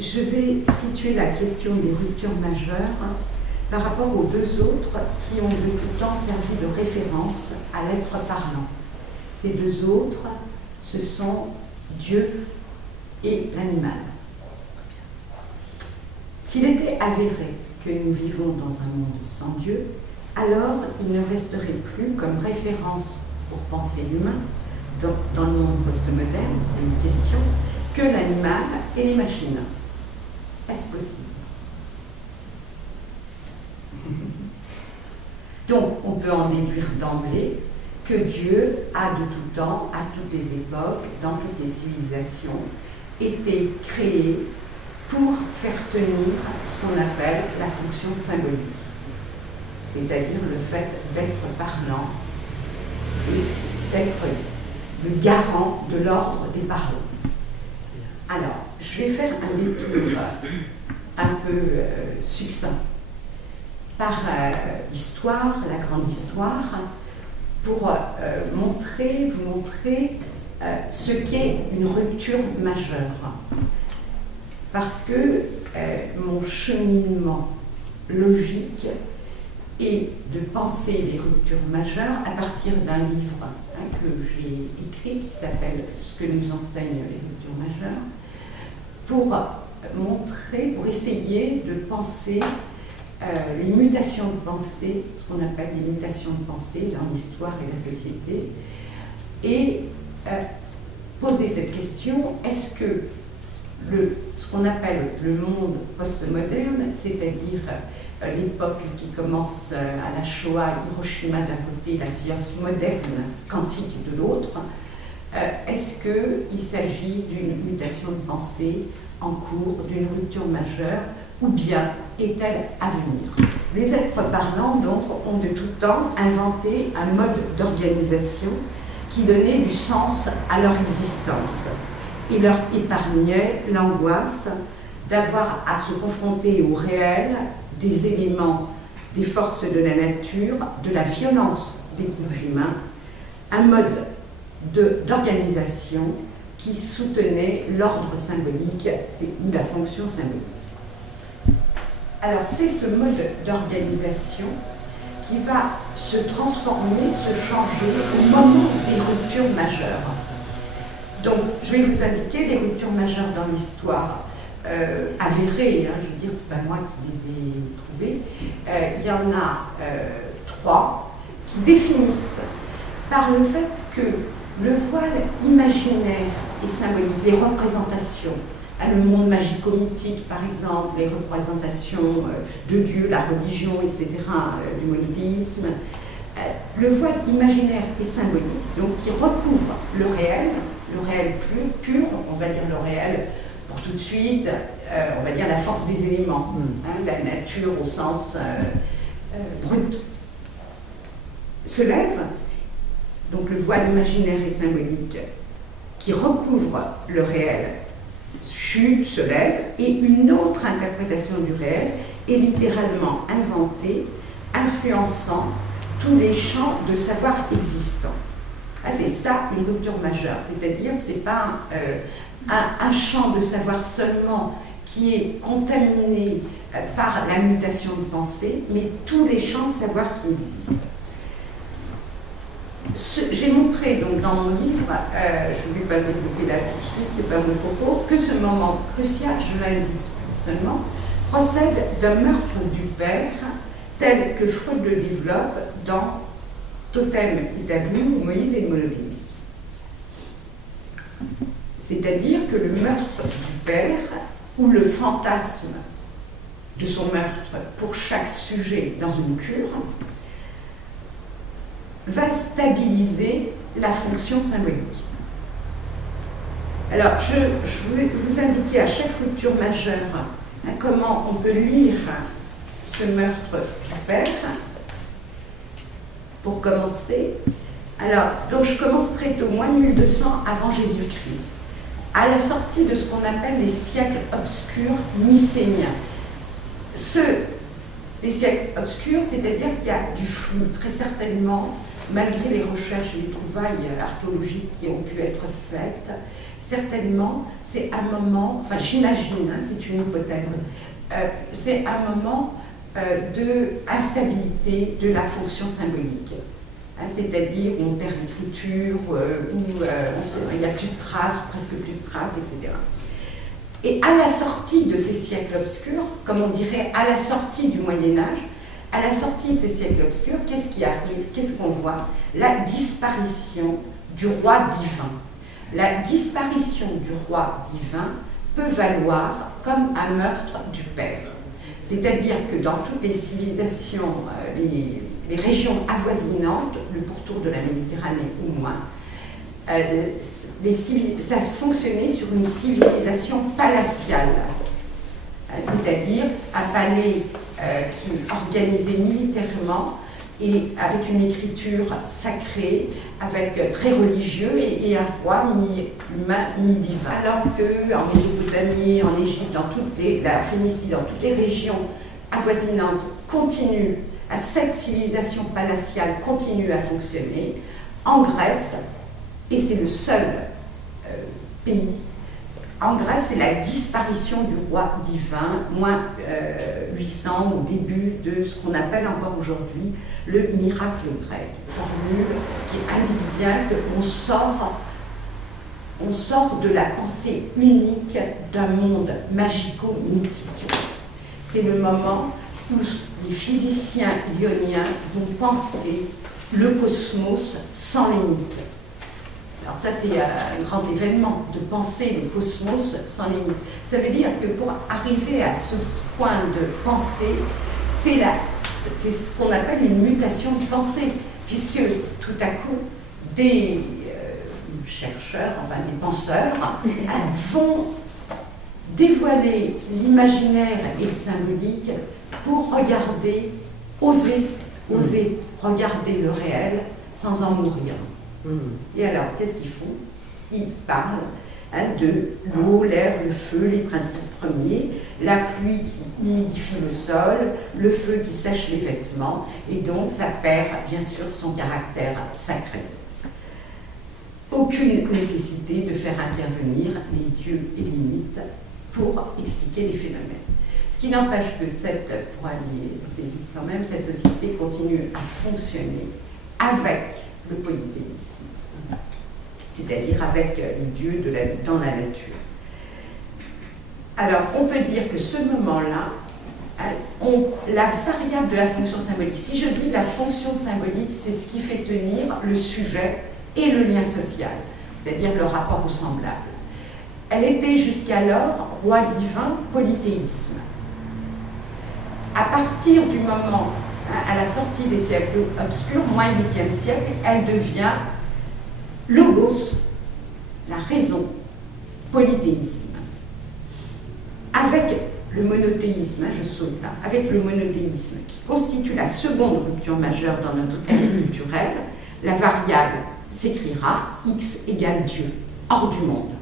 je vais situer la question des ruptures majeures par rapport aux deux autres qui ont de tout temps servi de référence à l'être parlant. Ces deux autres, ce sont Dieu et l'animal. S'il était avéré que nous vivons dans un monde sans Dieu, alors il ne resterait plus comme référence pour penser l'humain, dans le monde postmoderne, c'est une question, que l'animal et les machines. Est-ce possible? Donc, on peut en déduire d'emblée que Dieu a de tout temps, à toutes les époques, dans toutes les civilisations, été créé pour faire tenir ce qu'on appelle la fonction symbolique, c'est-à-dire le fait d'être parlant et d'être le garant de l'ordre des parlants. Alors, je vais faire un détour un peu succinct par l'histoire, la grande histoire, pour vous montrer ce qu'est une rupture majeure. Parce que mon cheminement logique est de penser les ruptures majeures à partir d'un livre que j'ai écrit qui s'appelle « Ce que nous enseignent les ruptures majeures », pour essayer de penser les mutations de pensée, ce qu'on appelle les mutations de pensée dans l'histoire et la société, et poser cette question, est-ce que ce qu'on appelle le monde postmoderne, c'est-à-dire l'époque qui commence à la Shoah, Hiroshima d'un côté, la science moderne, quantique de l'autre, est-ce qu'il s'agit d'une mutation de pensée en cours, d'une rupture majeure, ou bien est-elle à venir? Les êtres parlants, donc, ont de tout temps inventé un mode d'organisation qui donnait du sens à leur existence et leur épargnait l'angoisse d'avoir à se confronter au réel des éléments, des forces de la nature, de la violence des groupes humains, un mode d'organisation qui soutenait l'ordre symbolique ou la fonction symbolique. Alors c'est ce mode d'organisation qui va se transformer, se changer au moment des ruptures majeures. Donc je vais vous indiquer les ruptures majeures dans l'histoire avérées, je veux dire, c'est pas moi qui les ai trouvées. Il y en a 3 qui définissent par le fait que le voile imaginaire et symbolique, les représentations, le monde magico-mythique par exemple, les représentations de Dieu, la religion, etc., du monothéisme, le voile imaginaire et symbolique, donc qui recouvre le réel pur, on va dire le réel pour tout de suite, on va dire la force des éléments, la nature au sens brut, se lève, donc le voile imaginaire et symbolique qui recouvre le réel chute, se lève, et une autre interprétation du réel est littéralement inventée, influençant tous les champs de savoir existants. C'est ça une rupture majeure, c'est-à-dire que ce n'est pas un champ de savoir seulement qui est contaminé par la mutation de pensée, mais tous les champs de savoir qui existent. J'ai montré donc dans mon livre, je ne vais pas le développer là tout de suite, c'est pas mon propos, que ce moment crucial, je l'indique seulement, procède d'un meurtre du père tel que Freud le développe dans Totem et Tabou, Moïse et le monothéisme. C'est-à-dire que le meurtre du père, ou le fantasme de son meurtre pour chaque sujet dans une cure, va stabiliser la fonction symbolique. Alors, je vais vous indiquer à chaque rupture majeure comment on peut lire ce meurtre du père. Pour commencer, alors, donc je commence très tôt, moins 1200 avant Jésus-Christ, à la sortie de ce qu'on appelle les siècles obscurs mycéniens. Les siècles obscurs, c'est-à-dire qu'il y a du flou, très certainement, malgré les recherches et les trouvailles archéologiques qui ont pu être faites, certainement, c'est un moment, enfin j'imagine, hein, c'est une hypothèse, c'est un moment de instabilité de la fonction symbolique. Hein, c'est-à-dire on perd l'écriture, il n'y a plus de traces, presque plus de traces, etc. Et à la sortie de ces siècles obscurs, comme on dirait à la sortie du Moyen-Âge, à la sortie de ces siècles obscurs, qu'est-ce qui arrive? Qu'est-ce qu'on voit? La disparition du roi divin. La disparition du roi divin peut valoir comme un meurtre du père. C'est-à-dire que dans toutes les civilisations, les régions avoisinantes, le pourtour de la Méditerranée ou moins, ça fonctionnait sur une civilisation palatiale, c'est-à-dire un palais qui organisé militairement et avec une écriture sacrée, avec très religieux et un roi mi-humain, mi-divin. Alors qu'en Mésopotamie, en Égypte, la Phénicie, dans toutes les régions avoisinantes, cette civilisation palatiale continue à fonctionner. En Grèce, et c'est le seul pays, en Grèce, c'est la disparition du roi divin, moins 800 au début de ce qu'on appelle encore aujourd'hui le miracle grec. Formule qui indique bien qu'on sort de la pensée unique d'un monde magico-mythique. C'est le moment où les physiciens ioniens ont pensé le cosmos sans limite. Alors ça, c'est un grand événement, de penser le cosmos sans limite. Ça veut dire que pour arriver à ce point de pensée, c'est ce qu'on appelle une mutation de pensée, puisque tout à coup, des chercheurs, enfin des penseurs, vont dévoiler l'imaginaire et le symbolique pour oser regarder le réel sans en mourir. Et alors, qu'est-ce qu'ils font? Ils parlent de l'eau, l'air, le feu, les principes premiers, la pluie qui humidifie le sol, le feu qui sèche les vêtements, et donc ça perd bien sûr son caractère sacré. Aucune nécessité de faire intervenir les dieux et les mythes pour expliquer les phénomènes. Ce qui n'empêche que pour aller assez vite quand même, cette société continue à fonctionner avec le polythéisme, c'est-à-dire avec le Dieu dans la nature. Alors, on peut dire que ce moment-là, la variable de la fonction symbolique, si je dis la fonction symbolique, c'est ce qui fait tenir le sujet et le lien social, c'est-à-dire le rapport au semblable. Elle était jusqu'alors roi divin, polythéisme. À partir du moment, à la sortie des siècles obscurs, moins 8e siècle, elle devient logos, la raison, polythéisme. Avec le monothéisme, je saute là, avec le monothéisme qui constitue la seconde rupture majeure dans notre ère culturelle, la variable s'écrira X égale Dieu, hors du monde,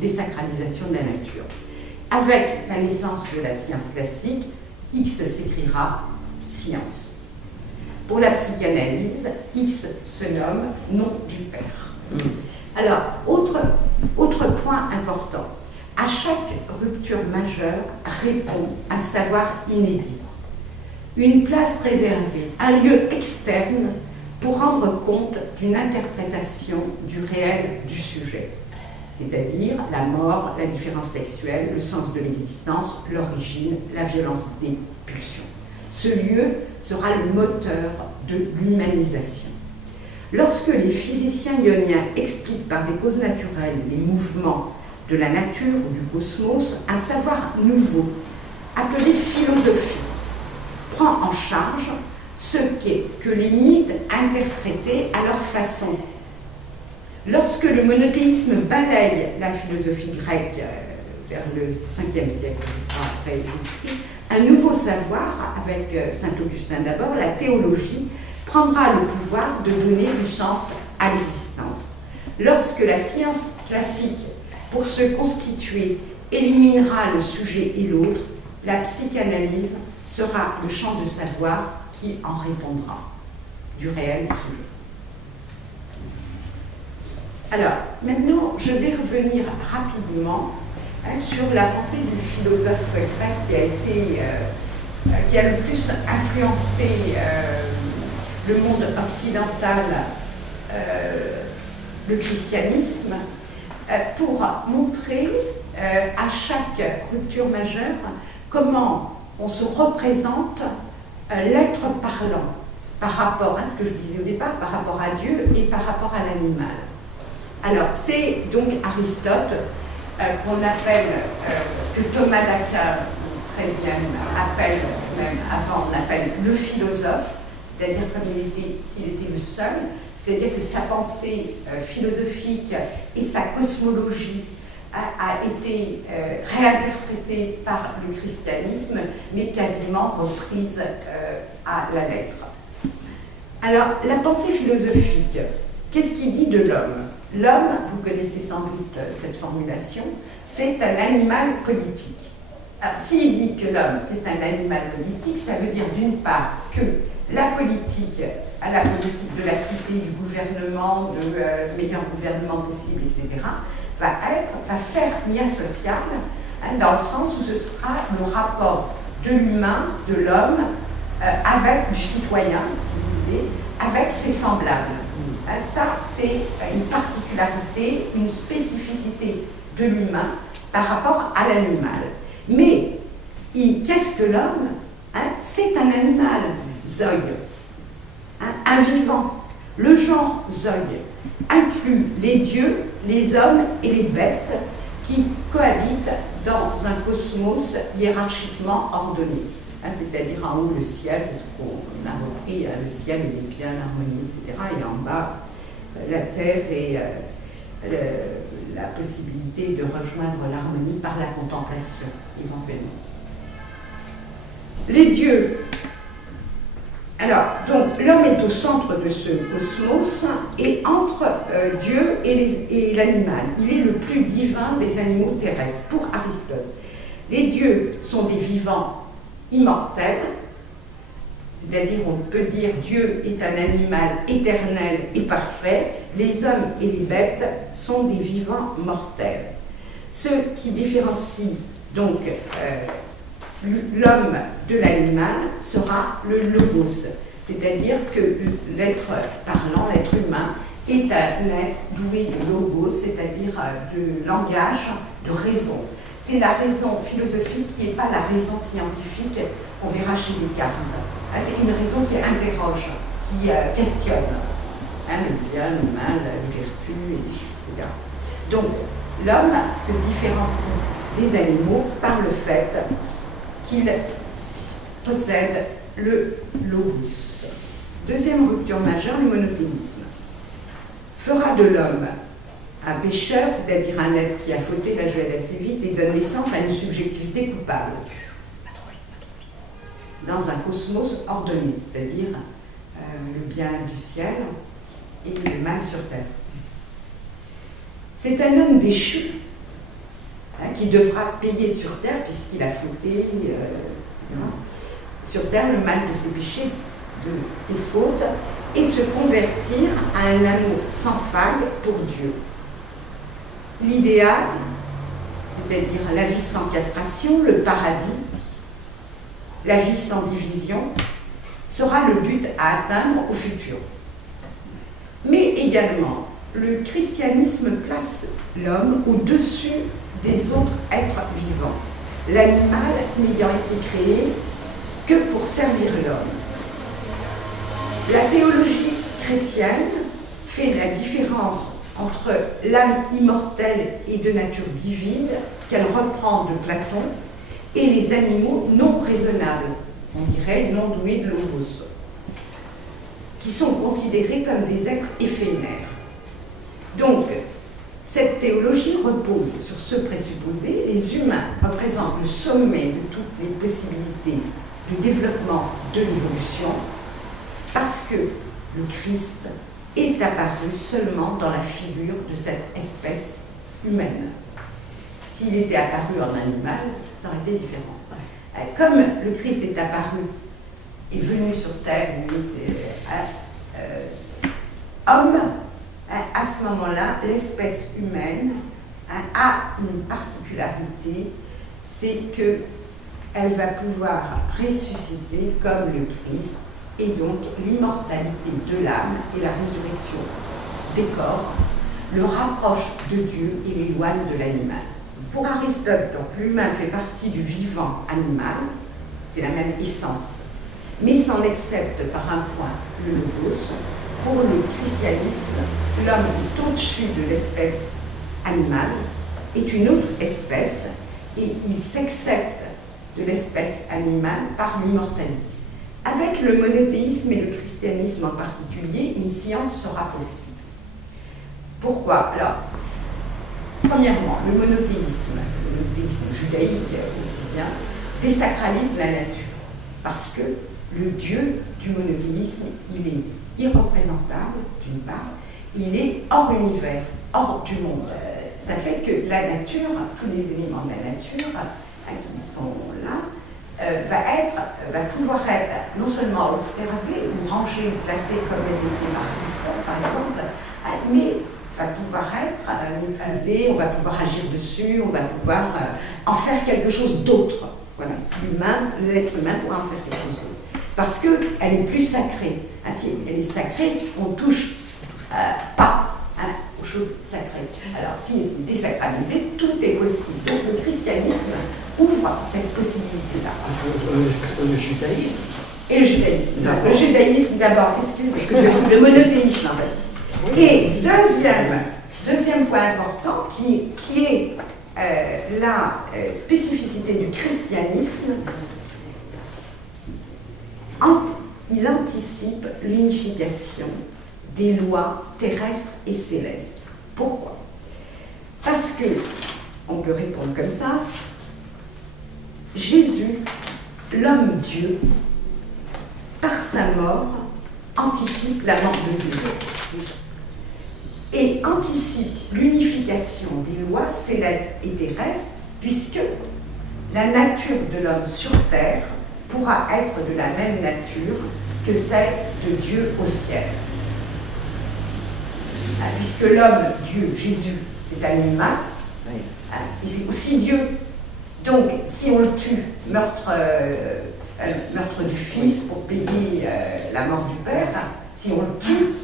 désacralisation de la nature. Avec la naissance de la science classique, X s'écrira science. Pour la psychanalyse, X se nomme nom du père. Alors, autre point important, à chaque rupture majeure répond un savoir inédit, une place réservée, un lieu externe pour rendre compte d'une interprétation du réel du sujet, c'est-à-dire la mort, la différence sexuelle, le sens de l'existence, l'origine, la violence des pulsions. Ce lieu sera le moteur de l'humanisation. Lorsque les physiciens ioniens expliquent par des causes naturelles les mouvements de la nature ou du cosmos, un savoir nouveau, appelé philosophie, prend en charge ce qu'est que les mythes interprétés à leur façon. Lorsque le monothéisme balaye la philosophie grecque vers le 5e siècle après Jésus-Christ, un nouveau savoir, avec Saint-Augustin d'abord, la théologie, prendra le pouvoir de donner du sens à l'existence. Lorsque la science classique, pour se constituer, éliminera le sujet et l'autre, la psychanalyse sera le champ de savoir qui en répondra du réel du sujet. Alors, maintenant, je vais revenir rapidement sur la pensée du philosophe grec qui a le plus influencé le monde occidental, le christianisme, pour montrer à chaque rupture majeure comment on se représente l'être parlant par rapport à ce que je disais au départ, par rapport à Dieu et par rapport à l'animal. Alors, c'est donc Aristote qu'on appelle, que Thomas d'Aquin, au XIIIe, appelle, même avant, on appelle le philosophe, c'est-à-dire comme s'il était le seul, c'est-à-dire que sa pensée philosophique et sa cosmologie a été réinterprétée par le christianisme, mais quasiment reprise à la lettre. Alors, la pensée philosophique, qu'est-ce qu'il dit de l'homme? L'homme, vous connaissez sans doute cette formulation, c'est un animal politique. Alors, s'il dit que l'homme, c'est un animal politique, ça veut dire d'une part que la politique, à la politique de la cité, du gouvernement, de meilleur gouvernement possible, etc., va faire lien social, dans le sens où ce sera le rapport de l'humain, de l'homme, du citoyen, si vous voulez, avec ses semblables. Ça, c'est une particularité, une spécificité de l'humain par rapport à l'animal. Mais qu'est-ce que l'homme? C'est un animal, zoï, un vivant. Le genre zoï inclut les dieux, les hommes et les bêtes qui cohabitent dans un cosmos hiérarchiquement ordonné. C'est-à-dire en haut le ciel, c'est ce qu'on a repris, le ciel est bien l'harmonie, etc. Et en bas, la terre et la possibilité de rejoindre l'harmonie par la contemplation, éventuellement. Les dieux. Alors, donc, l'homme est au centre de ce cosmos et entre Dieu et l'animal. Il est le plus divin des animaux terrestres, pour Aristote. Les dieux sont des vivants immortel, c'est-à-dire on peut dire Dieu est un animal éternel et parfait, les hommes et les bêtes sont des vivants mortels. Ce qui différencie donc l'homme de l'animal sera le logos, c'est-à-dire que l'être parlant, l'être humain, est un être doué de logos, c'est-à-dire de langage, de raison. C'est la raison philosophique qui n'est pas la raison scientifique qu'on verra chez Descartes. C'est une raison qui interroge, qui questionne le bien, le mal, les vertus, etc. Donc, l'homme se différencie des animaux par le fait qu'il possède le logos. Deuxième rupture majeure, le monothéisme fera de l'homme un pécheur, c'est-à-dire un être qui a fauté, là je vais aller assez vite, et donne naissance à une subjectivité coupable. Dans un cosmos ordonné, c'est-à-dire le bien du ciel et le mal sur terre. C'est un homme déchu qui devra payer sur terre, puisqu'il a fauté, etc. Sur terre le mal de ses péchés, de ses fautes, et se convertir à un amour sans faille pour Dieu. L'idéal, c'est-à-dire la vie sans castration, le paradis, la vie sans division, sera le but à atteindre au futur. Mais également, le christianisme place l'homme au-dessus des autres êtres vivants, l'animal n'ayant été créé que pour servir l'homme. La théologie chrétienne fait la différence entre l'âme immortelle et de nature divine, qu'elle reprend de Platon, et les animaux non raisonnables, on dirait non doués de logos, qui sont considérés comme des êtres éphémères. Donc, cette théologie repose sur ce présupposé: les humains représentent le sommet de toutes les possibilités du développement de l'évolution, parce que le Christ est apparu seulement dans la figure de cette espèce humaine. S'il était apparu en animal, ça aurait été différent. Comme le Christ est apparu, est venu sur terre, il était homme, à ce ce moment-là, l'espèce humaine a une particularité, c'est qu'elle va pouvoir ressusciter comme le Christ, et donc l'immortalité de l'âme et la résurrection des corps le rapprochent de Dieu et l'éloignent de l'animal. Pour Aristote, donc, l'humain fait partie du vivant animal, c'est la même essence, mais s'en excepte par un point, le logos. Pour le christianisme, l'homme est au-dessus de l'espèce animale, est une autre espèce, et il s'excepte de l'espèce animale par l'immortalité. Avec le monothéisme et le christianisme en particulier, une science sera possible. Pourquoi? Alors, premièrement, le monothéisme judaïque aussi bien, désacralise la nature, parce que le Dieu du monothéisme, il est irreprésentable, d'une part, il est hors univers, hors du monde. Ça fait que la nature, tous les éléments de la nature qui sont là, va pouvoir être non seulement observée ou rangée ou classée comme elle était par Christophe, par exemple, mais va pouvoir être maîtrisée, on va pouvoir agir dessus, on va pouvoir en faire quelque chose d'autre. Voilà, l'être humain pourra en faire quelque chose d'autre. Parce qu'elle est plus sacrée. Ah, si elle est sacrée, on touche pas aux choses sacrées. Alors, si c'est désacralisé, tout est possible. Donc, le christianisme ouvre cette possibilité-là. Le judaïsme. Et le judaïsme. Le judaïsme d'abord, excusez-moi, le monothéisme en fait. Et deuxième point important, qui est la spécificité du christianisme, il anticipe l'unification des lois terrestres et célestes. Pourquoi? Parce que, on peut répondre comme ça, Jésus, l'homme-dieu, par sa mort, anticipe la mort de Dieu et anticipe l'unification des lois célestes et terrestres, puisque la nature de l'homme sur terre pourra être de la même nature que celle de Dieu au ciel. Puisque l'homme, Dieu, Jésus, c'est un humain, et c'est aussi Dieu. Donc, si on le tue, meurtre du fils pour payer la mort du père, si on le tue,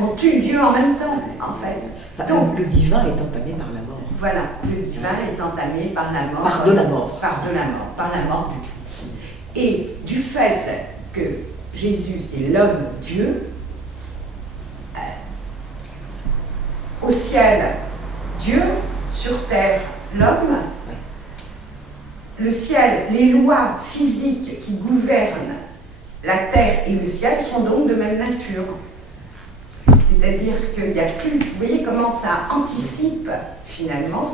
on tue Dieu en même temps, en fait. Donc, le divin est entamé par la mort. Voilà, le divin est entamé par la mort. Par de la mort. Par la mort du Christ. Et du fait que Jésus, c'est l'homme-dieu, au ciel, Dieu, sur terre, l'homme, le ciel, les lois physiques qui gouvernent la terre et le ciel sont donc de même nature. C'est-à-dire qu'il n'y a plus... Vous voyez comment ça anticipe finalement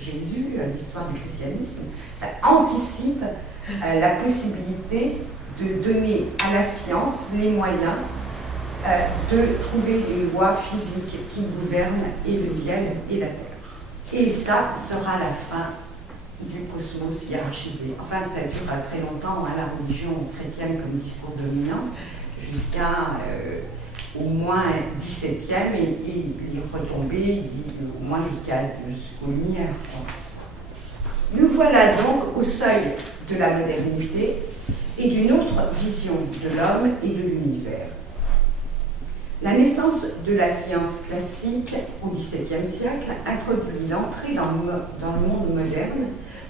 Jésus, l'histoire du christianisme, ça anticipe la possibilité de donner à la science les moyens de trouver les lois physiques qui gouvernent et le ciel et la terre. Et ça sera la fin du cosmos hiérarchisé. Enfin, ça dure très longtemps, la religion chrétienne comme discours dominant, jusqu'à au moins 17e et les retombées au moins jusqu'aux Lumières. Nous voilà donc au seuil de la modernité et d'une autre vision de l'homme et de l'univers. La naissance de la science classique au XVIIe siècle introduit l'entrée dans le monde moderne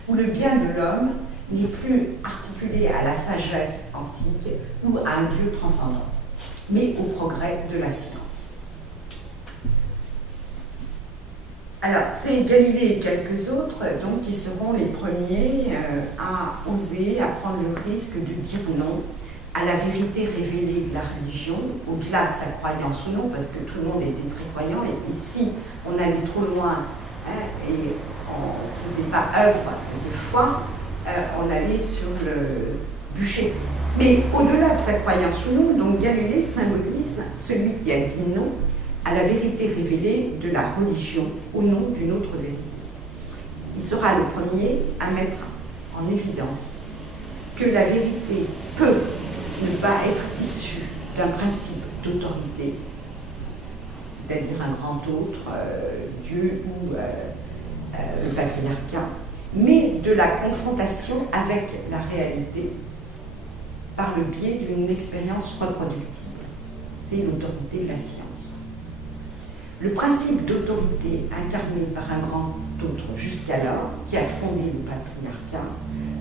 où le bien de l'homme n'est plus articulé à la sagesse antique ou à un Dieu transcendant, mais au progrès de la science. Alors, c'est Galilée et quelques autres donc, qui seront les premiers à oser, à prendre le risque de dire non à la vérité révélée de la religion, au-delà de sa croyance ou non, parce que tout le monde était très croyant, et si on allait trop loin et on ne faisait pas œuvre de foi, on allait sur le bûcher. Mais au-delà de sa croyance ou non, donc Galilée symbolise celui qui a dit non à la vérité révélée de la religion au nom d'une autre vérité. Il sera le premier à mettre en évidence que la vérité peut ne pas être issue d'un principe d'autorité, c'est-à-dire un grand autre, Dieu ou le patriarcat, mais de la confrontation avec la réalité par le biais d'une expérience reproductive. C'est l'autorité de la science. Le principe d'autorité incarné par un grand autre jusqu'alors, qui a fondé le patriarcat,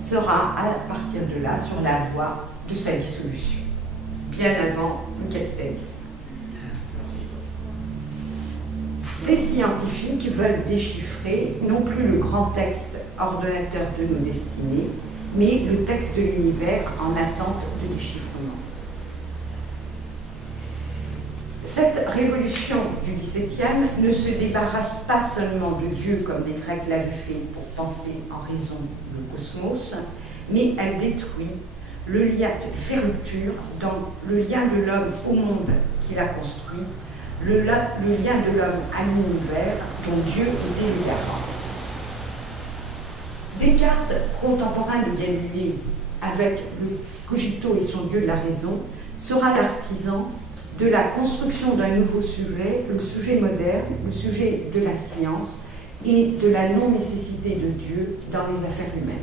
sera à partir de là sur la voie de sa dissolution, bien avant le capitalisme. Ces scientifiques veulent déchiffrer non plus le grand texte ordonnateur de nos destinées, mais le texte de l'univers en attente de déchiffrement. Cette révolution du XVIIe ne se débarrasse pas seulement de Dieu comme les Grecs l'avaient fait pour penser en raison le cosmos, mais elle détruit le lien de rupture dans le lien de l'homme au monde qu'il a construit, le lien de l'homme à l'univers dont Dieu était le garant. Descartes, contemporain de Galilée, avec le cogito et son Dieu de la raison, sera l'artisan de la construction d'un nouveau sujet, le sujet moderne, le sujet de la science et de la non-nécessité de Dieu dans les affaires humaines.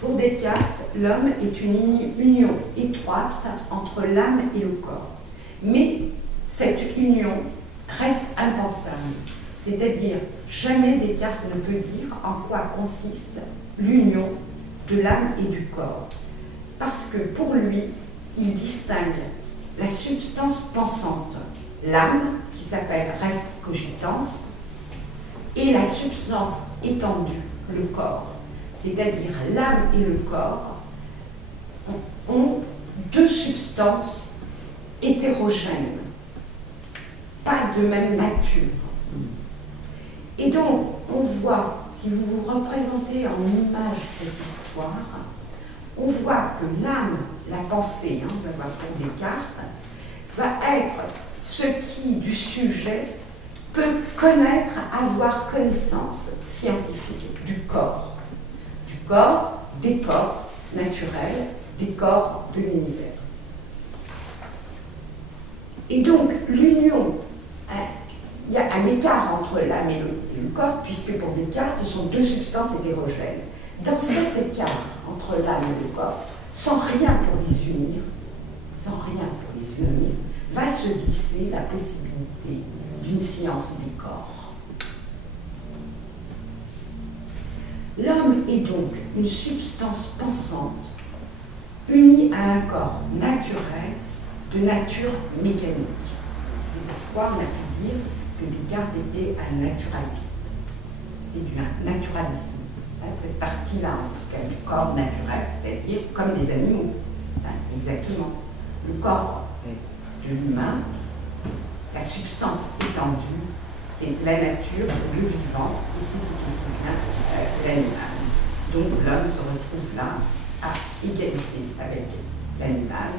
Pour Descartes, l'homme est une union étroite entre l'âme et le corps. Mais cette union reste impensable. C'est-à-dire, jamais Descartes ne peut dire en quoi consiste l'union de l'âme et du corps. Parce que pour lui, il distingue la substance pensante, l'âme, qui s'appelle res cogitans, et la substance étendue, le corps. C'est-à-dire l'âme et le corps ont deux substances hétérogènes, pas de même nature. Et donc, on voit, si vous vous représentez en image cette histoire, on voit que l'âme, la pensée, on va voir pour Descartes, va être ce qui, du sujet, peut connaître, avoir connaissance scientifique du corps, des corps naturels, des corps de l'univers. Et donc, l'union, il y a un écart entre l'âme et le corps, puisque pour Descartes, ce sont deux substances hétérogènes. Dans cet écart entre l'âme et le corps, sans rien pour les unir, va se glisser la possibilité d'une science des corps. L'homme est donc une substance pensante unie à un corps naturel de nature mécanique. C'est pourquoi on a pu dire que Descartes était un naturaliste. C'est du naturalisme. Cette partie-là, en tout cas, du corps naturel, c'est-à-dire comme des animaux. Exactement. Le corps de l'humain, la substance étendue, c'est la nature, c'est le vivant, et c'est tout aussi bien l'animal. Donc l'homme se retrouve là, à égalité avec l'animal,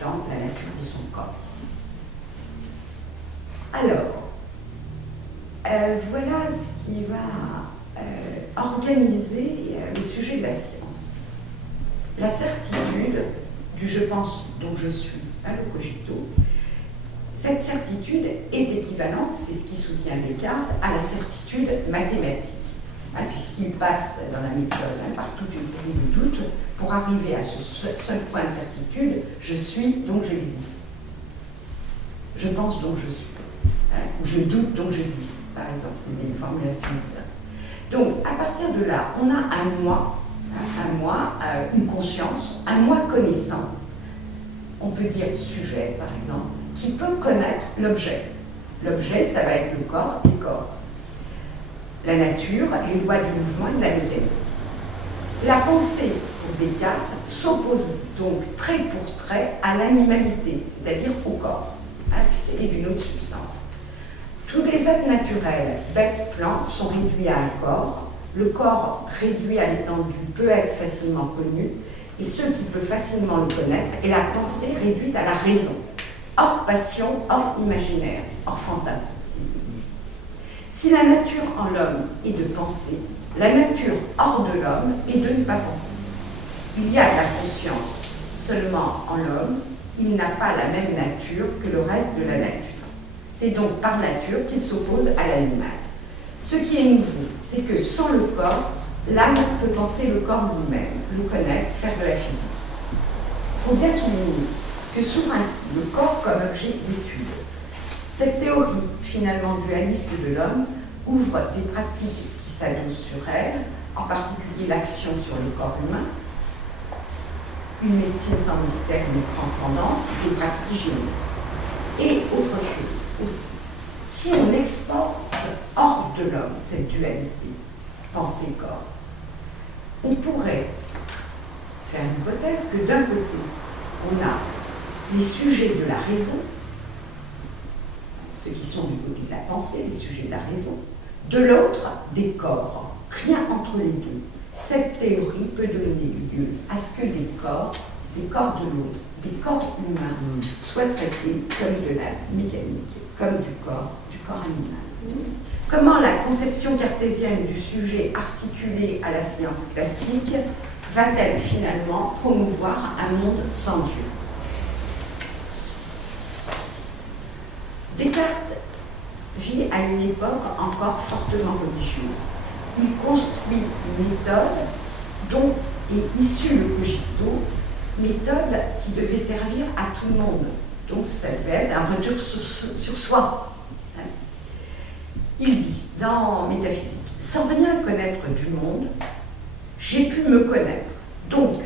dans la nature de son corps. Alors, voilà ce qui va organiser le sujet de la science. La certitude du je pense donc je suis, le cogito, cette certitude est équivalente, c'est ce qui soutient Descartes, à la certitude mathématique, puisqu'il passe dans la méthode par toute une série de doutes pour arriver à ce seul point de certitude, je suis donc j'existe. Je pense donc je suis. Je doute donc j'existe, par exemple, c'est des formulations. Donc, à partir de là, on a un moi, une conscience, un moi connaissant. On peut dire sujet, par exemple, qui peut connaître l'objet. L'objet, ça va être le corps, les corps. La nature, les lois du mouvement et de la mécanique. La pensée, pour Descartes, s'oppose donc trait pour trait à l'animalité, c'est-à-dire au corps, puisqu'elle est d'une autre substance. Tous les êtres naturels, bêtes, plantes, sont réduits à un corps. Le corps réduit à l'étendue peut être facilement connu, et ce qui peut facilement le connaître est la pensée réduite à la raison, hors passion, hors imaginaire, hors fantasme. Si la nature en l'homme est de penser, la nature hors de l'homme est de ne pas penser. Il y a de la conscience seulement en l'homme, il n'a pas la même nature que le reste de la nature. C'est donc par nature qu'il s'oppose à l'animal. Ce qui est nouveau, c'est que sans le corps, l'âme peut penser le corps lui-même, le connaître, faire de la physique. Il faut bien souligner que s'ouvre ainsi le corps comme objet d'étude. Cette théorie, finalement dualiste de l'homme, ouvre des pratiques qui s'adossent sur elle, en particulier l'action sur le corps humain, une médecine sans mystère ni transcendance, des pratiques hygiénistes. Et autre chose aussi, si on exporte hors de l'homme cette dualité, pensée-corps, on pourrait faire l'hypothèse que d'un côté, on a les sujets de la raison, ceux qui sont du côté de la pensée, les sujets de la raison, de l'autre, des corps, rien entre les deux. Cette théorie peut donner lieu à ce que des corps de l'autre, des corps humains, soient traités comme de la mécanique, comme du corps animal. Comment la conception cartésienne du sujet articulé à la science classique va-t-elle finalement promouvoir un monde sans Dieu? Descartes vit à une époque encore fortement religieuse. Il construit une méthode dont est issu le cogito, méthode qui devait servir à tout le monde. Donc ça devait être un retour sur soi. Il dit, dans Métaphysique, « Sans rien connaître du monde, j'ai pu me connaître. Donc,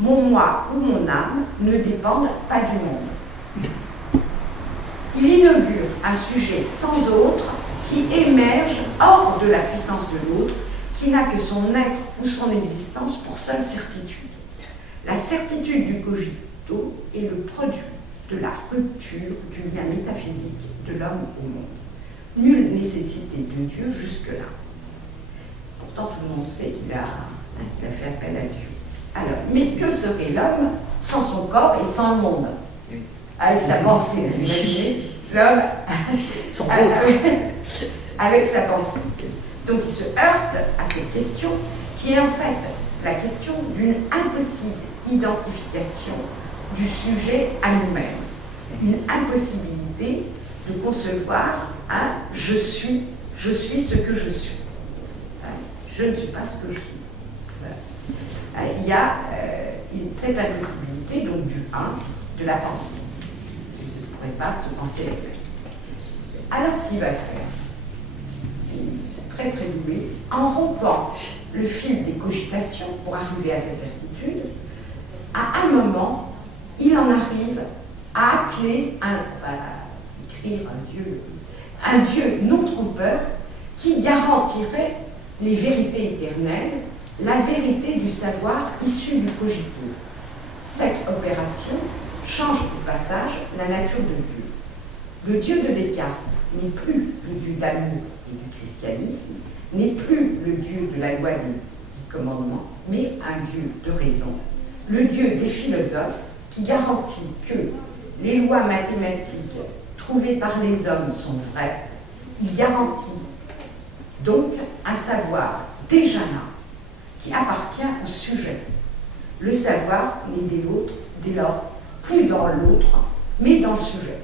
mon moi ou mon âme ne dépendent pas du monde. » Il inaugure un sujet sans autre qui émerge hors de la puissance de l'autre, qui n'a que son être ou son existence pour seule certitude. La certitude du cogito est le produit de la rupture du lien métaphysique de l'homme au monde. Nulle nécessité de Dieu jusque-là. Pourtant, tout le monde sait qu'il a fait appel à Dieu. Alors, mais que serait l'homme sans son corps et sans le monde? Avec sa pensée, vous imaginez, l'homme avec sa pensée. Donc il se heurte à cette question qui est en fait la question d'une impossible identification du sujet à nous-mêmes. Une impossibilité de concevoir un « je suis ce que je suis ». Je ne suis pas ce que je suis. Voilà. Il y a cette impossibilité donc du « un », de la pensée. Il ne pourrait pas se penser elle-même. Alors ce qu'il va faire, c'est très très doué, en rompant le fil des cogitations pour arriver à sa certitude, à un moment, il en arrive à appeler, écrire un Dieu non trompeur qui garantirait les vérités éternelles, la vérité du savoir issu du cogito. Cette opération change au passage la nature de Dieu. Le Dieu de Descartes n'est plus le Dieu d'amour et du christianisme, n'est plus le Dieu de la loi des 10 commandements, mais un Dieu de raison, le Dieu des philosophes qui garantit que les lois mathématiques trouvées par les hommes sont vraies. Il garantit donc un savoir déjà là, qui appartient au sujet. Le savoir n'est dès lors plus dans l'autre, mais dans le sujet.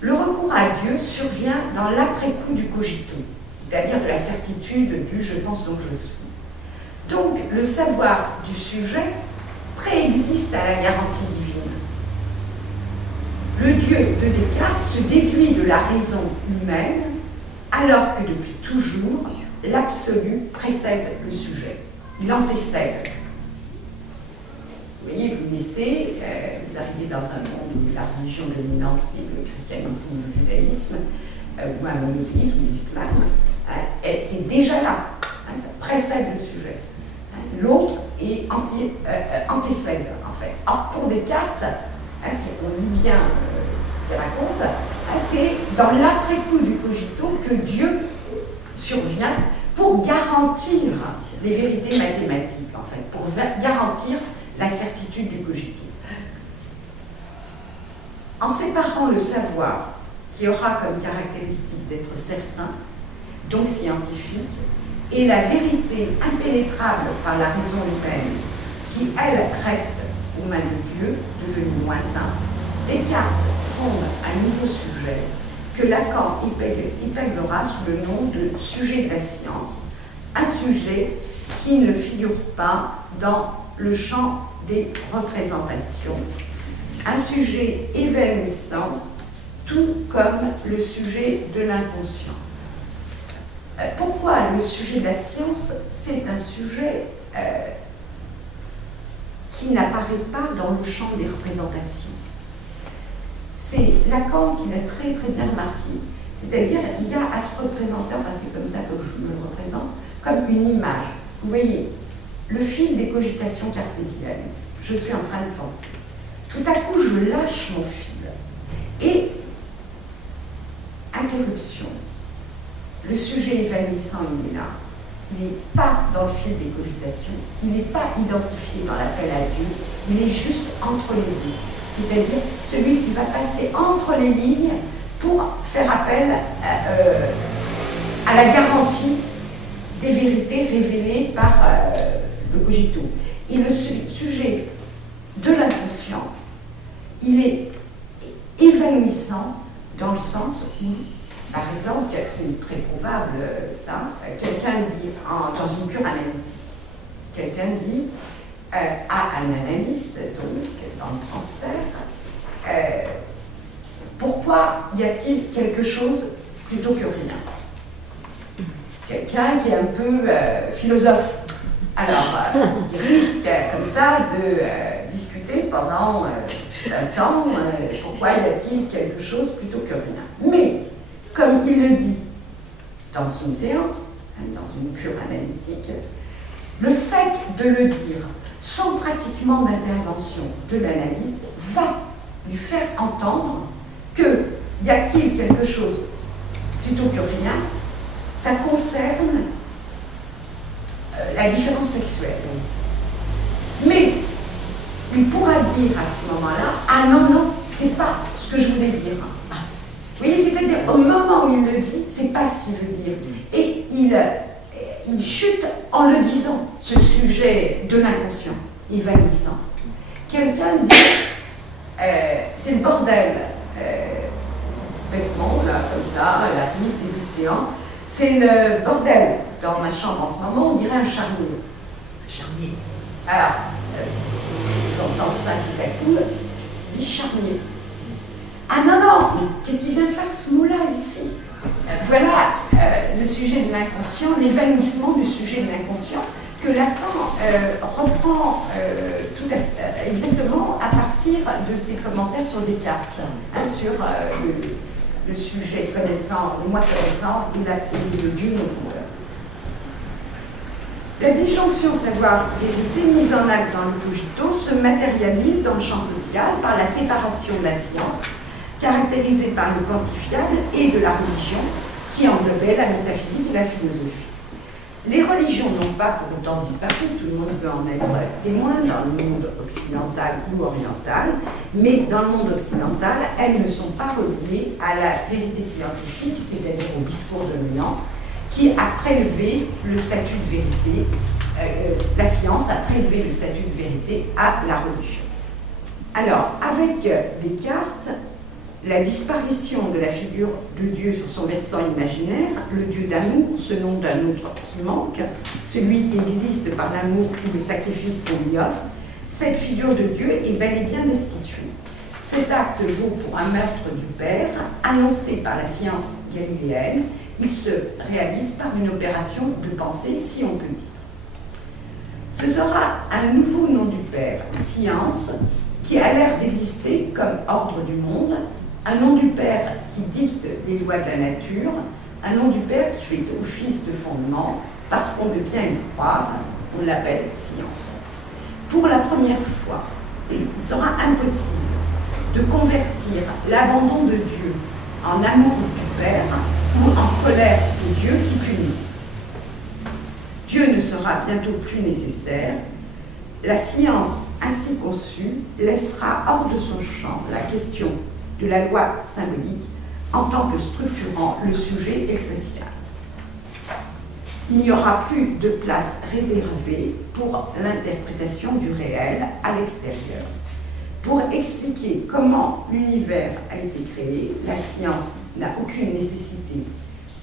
Le recours à Dieu survient dans l'après-coup du cogito, c'est-à-dire de la certitude du « je pense donc je suis ». Donc, le savoir du sujet préexiste à la garantie divine. Le Dieu de Descartes se déduit de la raison humaine, alors que depuis toujours, l'absolu précède le sujet. Il antécède. Vous voyez, vous naissez, vous arrivez dans un monde où la religion dominante, c'est le christianisme ou le judaïsme, ou un monothéisme ou l'islam, c'est déjà là, ça précède le sujet. L'autre est antécède, en fait. Or, pour Descartes, si on lit bien ce qu'il raconte, c'est dans l'après-coup du cogito que Dieu survient pour garantir les vérités mathématiques, en fait, pour garantir la certitude du cogito. En séparant le savoir, qui aura comme caractéristique d'être certain, donc scientifique, et la vérité impénétrable par la raison humaine, qui, elle, reste aux mains de Dieu, devenue lointain, Descartes fonde un nouveau sujet que Lacan épinglera sous le nom de sujet de la science, un sujet qui ne figure pas dans le champ des représentations, un sujet évanouissant, tout comme le sujet de l'inconscient. Pourquoi le sujet de la science? C'est un sujet qui n'apparaît pas dans le champ des représentations. C'est Lacan qui l'a très très bien remarqué. C'est-à-dire, il y a à se représenter, enfin c'est comme ça que je me le représente, comme une image. Vous voyez, le fil des cogitations cartésiennes, je suis en train de penser. Tout à coup, je lâche mon fil. Et, interruption, le sujet évanouissant, il est là. Il n'est pas dans le fil des cogitations, il n'est pas identifié dans l'appel à Dieu, il est juste entre les deux. C'est-à-dire celui qui va passer entre les lignes pour faire appel à la garantie des vérités révélées par le cogito. Et le sujet de l'inconscient, il est évanouissant dans le sens où, par exemple, c'est très probable ça, quelqu'un dit dans une cure analytique, quelqu'un dit à un analyste, donc dans le transfert, pourquoi y a-t-il quelque chose plutôt que rien? Quelqu'un qui est un peu philosophe. Alors, il risque comme ça de discuter pendant un temps, pourquoi y a-t-il quelque chose plutôt que rien? Mais, comme il le dit dans une séance, dans une cure analytique, le fait de le dire sans pratiquement d'intervention de l'analyste va lui faire entendre que y a-t-il quelque chose plutôt que rien, ça concerne la différence sexuelle. Mais il pourra dire à ce moment-là, ah non, non, c'est pas ce que je voulais dire. Vous voyez, c'est-à-dire au moment où il le dit, c'est pas ce qu'il veut dire. Et il chute en le disant, ce sujet de l'inconscient, évanouissant. Quelqu'un dit, c'est le bordel, bêtement, là, comme ça, elle arrive, début de séance, c'est le bordel. Dans ma chambre en ce moment, on dirait un charnier. Un charnier. Alors, j'entends ça tout à coup, je dis charnier. Ah non, non, qu'est-ce qu'il vient faire ce mot-là ici? Voilà le sujet de l'inconscient, l'évanouissement du sujet de l'inconscient que Lacan reprend tout à fait, exactement à partir de ses commentaires sur Descartes, hein, sur le sujet connaissant, le moi connaissant et le Dieu non. La disjonction savoir-vérité mise en acte dans le cogito se matérialise dans le champ social par la séparation de la science, caractérisée par le quantifiable, et de la religion, qui englobait la métaphysique et la philosophie. Les religions n'ont pas pour autant disparu, tout le monde peut en être témoin dans le monde occidental ou oriental, mais dans le monde occidental, elles ne sont pas reliées à la vérité scientifique, c'est-à-dire au discours dominant, qui a prélevé le statut de vérité, la science a prélevé le statut de vérité à la religion. Alors, avec Descartes, la disparition de la figure de Dieu sur son versant imaginaire, le Dieu d'amour, ce nom d'un autre qui manque, celui qui existe par l'amour ou le sacrifice qu'on lui offre, cette figure de Dieu est bel et bien destituée. Cet acte vaut pour un meurtre du Père, annoncé par la science galiléenne. Il se réalise par une opération de pensée, si on peut dire. Ce sera un nouveau nom du Père, science, qui a l'air d'exister comme ordre du monde, un nom du Père qui dicte les lois de la nature, un nom du Père qui fait office de fondement, parce qu'on veut bien y croire, on l'appelle science. Pour la première fois, il sera impossible de convertir l'abandon de Dieu en amour du Père ou en colère de Dieu qui punit. Dieu ne sera bientôt plus nécessaire. La science ainsi conçue laissera hors de son champ la question de la loi symbolique en tant que structurant le sujet et le social. Il n'y aura plus de place réservée pour l'interprétation du réel à l'extérieur. Pour expliquer comment l'univers a été créé, la science n'a aucune nécessité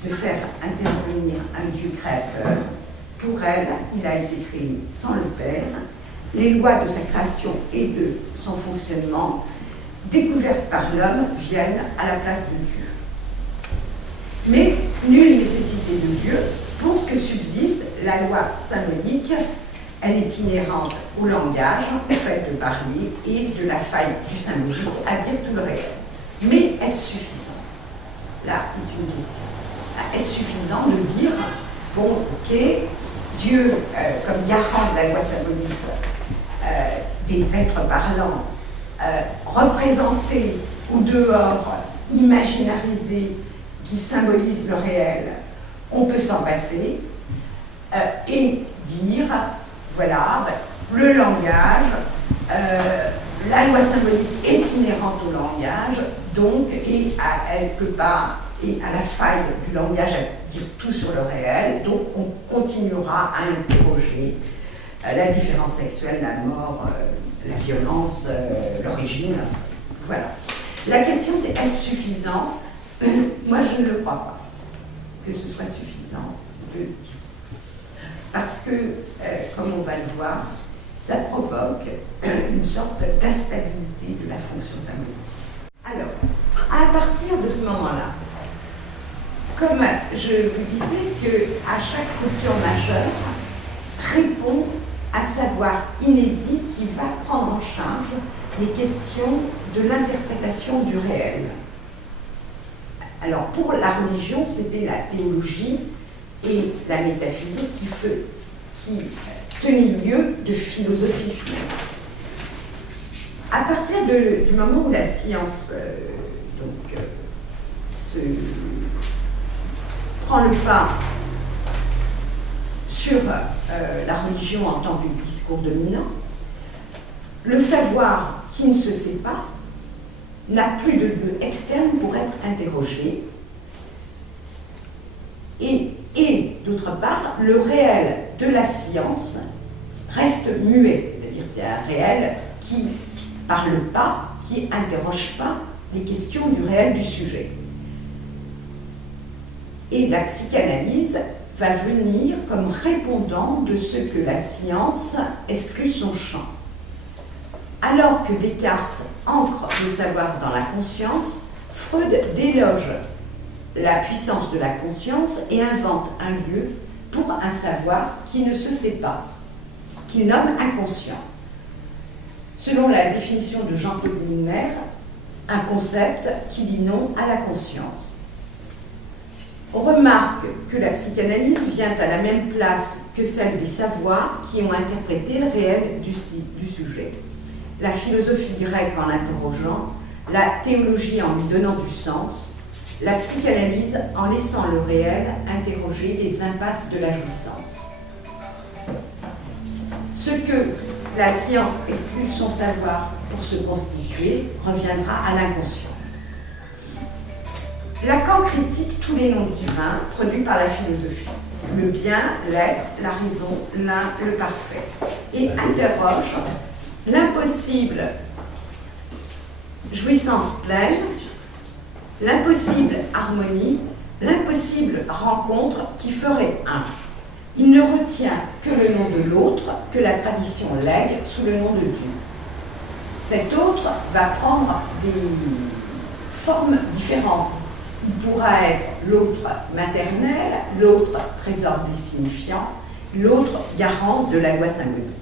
de faire intervenir un Dieu créateur. Pour elle, il a été créé sans le Père. Les lois de sa création et de son fonctionnement, découvertes par l'homme, viennent à la place de Dieu. Mais nulle nécessité de Dieu pour que subsiste la loi symbolique. Elle est inhérente au langage, au fait de parler et de la faille du symbolique à dire tout le réel. Mais est-ce suffisant? Là est une question. Est-ce suffisant de dire, bon, ok, Dieu, comme garant de la loi symbolique, des êtres parlants, représentés ou dehors, imaginarisés, qui symbolisent le réel, on peut s'en passer et dire, voilà, le langage, la loi symbolique est inhérente au langage, donc, et elle ne peut pas, et à la faille du langage, à dire tout sur le réel, donc on continuera à interroger la différence sexuelle, la mort, la violence, l'origine, voilà. La question c'est, est-ce suffisant? Moi je ne le crois pas, que ce soit suffisant de dire ça. Parce que, comme on va le voir, ça provoque une sorte d'instabilité de la fonction symbolique. Alors, à partir de ce moment-là, comme je vous disais qu'à chaque rupture majeure, répond à savoir inédit qui va prendre en charge les questions de l'interprétation du réel. Alors, pour la religion, c'était la théologie et la métaphysique qui tenaient lieu de philosophie finalement. À partir du moment où la science se prend le pas sur la religion en tant que discours dominant, le savoir qui ne se sait pas n'a plus de lieu externe pour être interrogé. Et d'autre part, le réel de la science reste muet, c'est-à-dire c'est un réel qui ne parle pas, qui n'interroge pas les questions du réel du sujet. Et la psychanalyse va venir comme répondant de ce que la science exclut son champ. Alors que Descartes ancre le savoir dans la conscience, Freud déloge la puissance de la conscience et invente un lieu pour un savoir qui ne se sait pas, qu'il nomme inconscient. Selon la définition de Jean-Claude Milner, un concept qui dit non à la conscience. On remarque que la psychanalyse vient à la même place que celle des savoirs qui ont interprété le réel du sujet. La philosophie grecque en l'interrogeant, la théologie en lui donnant du sens, la psychanalyse en laissant le réel interroger les impasses de la jouissance. Ce que la science exclut son savoir pour se constituer reviendra à l'inconscient. Lacan critique tous les noms divins produits par la philosophie, le bien, l'être, la raison, l'un, le parfait, et interroge l'impossible jouissance pleine, l'impossible harmonie, l'impossible rencontre qui ferait un. Il ne retient que le nom de l'autre que la tradition lègue sous le nom de Dieu. Cet autre va prendre des formes différentes. Il pourra être l'autre maternel, l'autre trésor des signifiants, l'autre garant de la loi symbolique.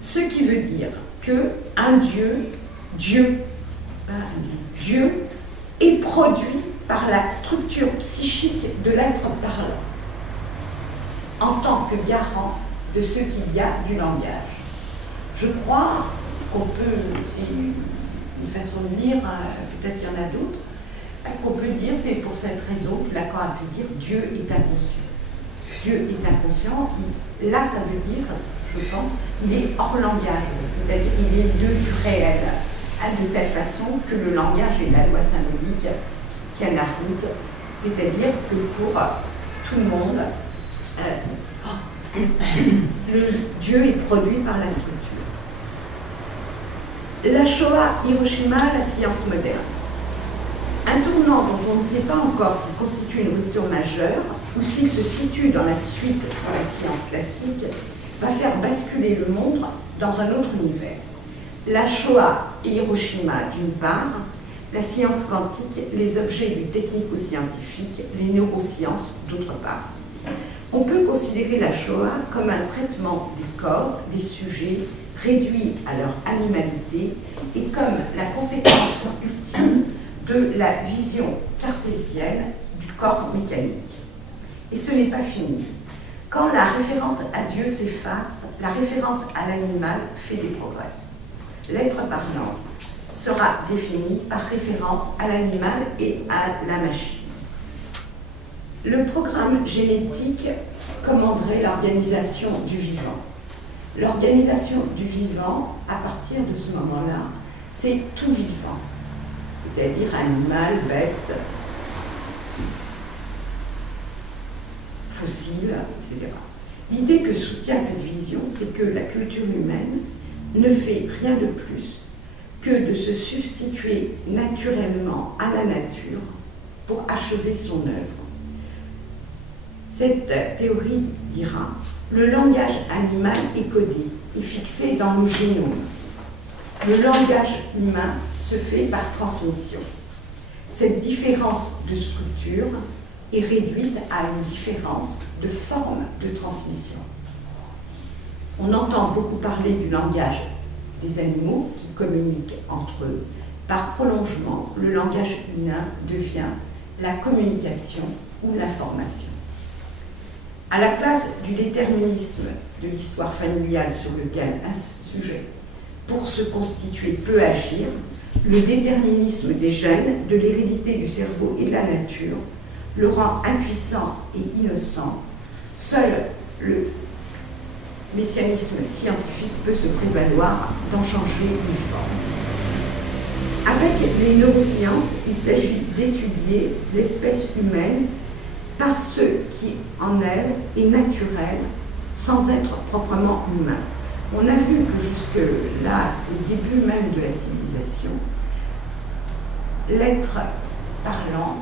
Ce qui veut dire qu'un Dieu est produit par la structure psychique de l'être parlant, en tant que garant de ce qu'il y a du langage. Je crois qu'on peut, c'est une façon de dire, peut-être il y en a d'autres, qu'on peut dire, c'est pour cette raison que Lacan a pu dire Dieu est inconscient. Dieu est inconscient, là ça veut dire, je pense, il est hors langage, c'est-à-dire il est lieu du réel, de telle façon que le langage et la loi symbolique tiennent la route, c'est-à-dire que pour tout le monde, le Dieu est produit par la structure. La Shoah, Hiroshima, la science moderne. Un tournant dont on ne sait pas encore s'il constitue une rupture majeure ou s'il se situe dans la suite dans la science classique va faire basculer le monde dans un autre univers. La Shoah et Hiroshima d'une part, la science quantique, les objets du technico-scientifique, les neurosciences d'autre part. On peut considérer la Shoah comme un traitement des corps, des sujets, réduits à leur animalité et comme la conséquence ultime de la vision cartésienne du corps mécanique. Et ce n'est pas fini. Quand la référence à Dieu s'efface, la référence à l'animal fait des progrès. L'être parlant sera défini par référence à l'animal et à la machine. Le programme génétique commanderait l'organisation du vivant. L'organisation du vivant, à partir de ce moment-là, c'est tout vivant, c'est-à-dire animal, bête, fossile, etc. L'idée que soutient cette vision, c'est que la culture humaine ne fait rien de plus que de se substituer naturellement à la nature pour achever son œuvre. Cette théorie dira: le langage animal est codé, est fixé dans le génome. Le langage humain se fait par transmission. Cette différence de structure est réduite à une différence de forme de transmission. On entend beaucoup parler du langage des animaux qui communiquent entre eux. Par prolongement, le langage humain devient la communication ou l'information. À la place du déterminisme de l'histoire familiale sur lequel un sujet, pour se constituer, peut agir, le déterminisme des gènes, de l'hérédité du cerveau et de la nature le rend impuissant et innocent. Seul le messianisme scientifique peut se prévaloir d'en changer les formes. Avec les neurosciences, il s'agit d'étudier l'espèce humaine par ce qui en elle est naturel, sans être proprement humain. On a vu que jusque-là, au début même de la civilisation, l'être parlant,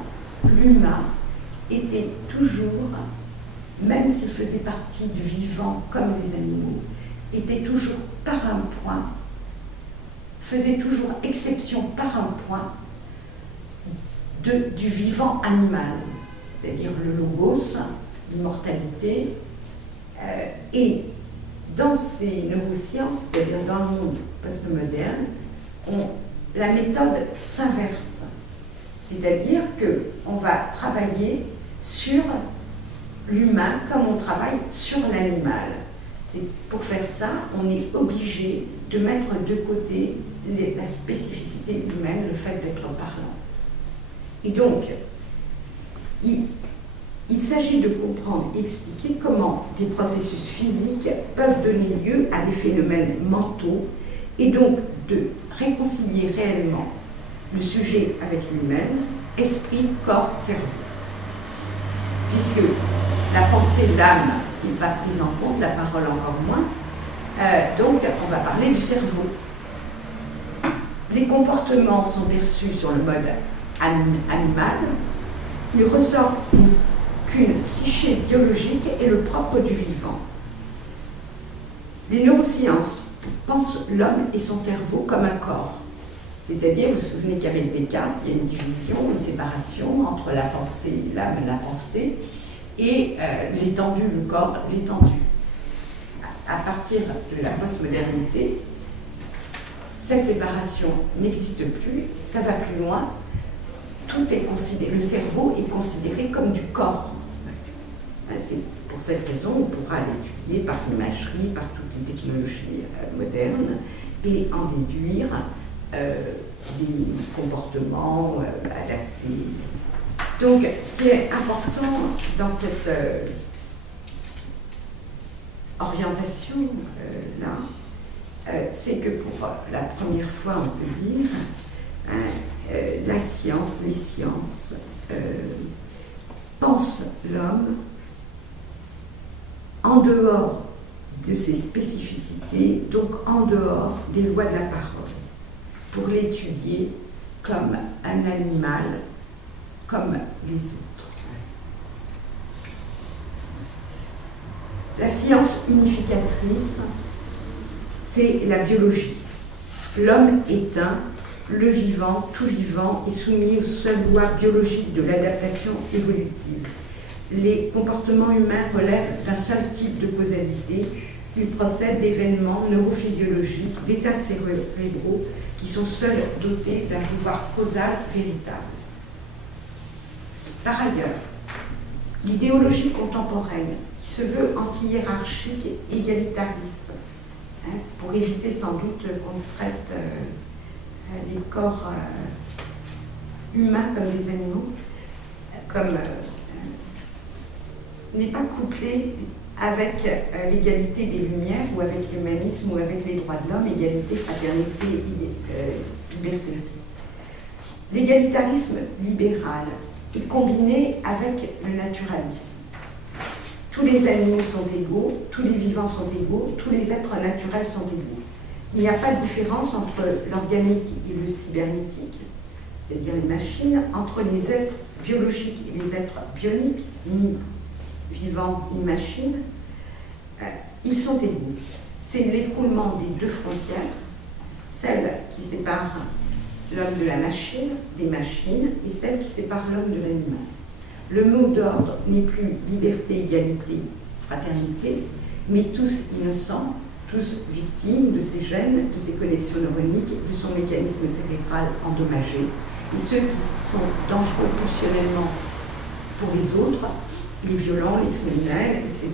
l'humain, était toujours, même s'il faisait partie du vivant comme les animaux, était toujours par un point, faisait toujours exception par un point du vivant animal, c'est-à-dire le logos, l'immortalité, et dans ces neurosciences, c'est-à-dire dans le monde postmoderne, la méthode s'inverse. C'est-à-dire qu'on va travailler sur l'humain comme on travaille sur l'animal. Pour faire ça, on est obligé de mettre de côté la spécificité humaine, le fait d'être parlant. Et donc, il s'agit de comprendre et expliquer comment des processus physiques peuvent donner lieu à des phénomènes mentaux et donc de réconcilier réellement le sujet avec lui-même, esprit, corps, cerveau. Puisque la pensée, l'âme n'est pas prise en compte, la parole encore moins, donc on va parler du cerveau. Les comportements sont perçus sur le mode animal. Il ressort qu'une psyché biologique est le propre du vivant. Les neurosciences pensent l'homme et son cerveau comme un corps. C'est-à-dire, vous vous souvenez qu'avec Descartes, il y a une division, une séparation entre la pensée, l'âme et la pensée, et l'étendue, le corps, l'étendue. À partir de la postmodernité, cette séparation n'existe plus, ça va plus loin, tout est considéré, le cerveau est considéré comme du corps. C'est pour cette raison on pourra l'étudier par l'imagerie, par toutes les technologies modernes, et en déduire des comportements adaptés. Donc, ce qui est important dans cette orientation-là, c'est que pour la première fois, on peut dire, la science, les sciences pensent l'homme en dehors de ses spécificités, donc en dehors des lois de la parole. pour l'étudier comme un animal, comme les autres. La science unificatrice, c'est la biologie. L'homme est un, le vivant, tout vivant, est soumis aux seules lois biologiques de l'adaptation évolutive. Les comportements humains relèvent d'un seul type de causalité. Ils procèdent d'événements neurophysiologiques, d'états cérébraux qui sont seuls dotés d'un pouvoir causal véritable. Par ailleurs, l'idéologie contemporaine, qui se veut anti-hiérarchique et égalitariste, pour éviter sans doute qu'on traite les corps humains comme des animaux, n'est pas couplée avec l'égalité des Lumières ou avec l'humanisme ou avec les droits de l'homme, égalité, fraternité, liberté. L'égalitarisme libéral est combiné avec le naturalisme. Tous les animaux sont égaux, tous les vivants sont égaux, tous les êtres naturels sont égaux. Il n'y a pas de différence entre l'organique et le cybernétique, c'est-à-dire les machines, entre les êtres biologiques et les êtres bioniques, ni vivants ni machines. Ils sont égaux. C'est l'écroulement des deux frontières, celle qui sépare l'homme de la machine, des machines, et celle qui sépare l'homme de l'animal. Le mot d'ordre n'est plus liberté, égalité, fraternité, mais tous innocents, tous victimes de ses gènes, de ses connexions neuroniques, de son mécanisme cérébral endommagé. Et ceux qui sont dangereux pulsionnellement pour les autres, les violents, les criminels, etc.,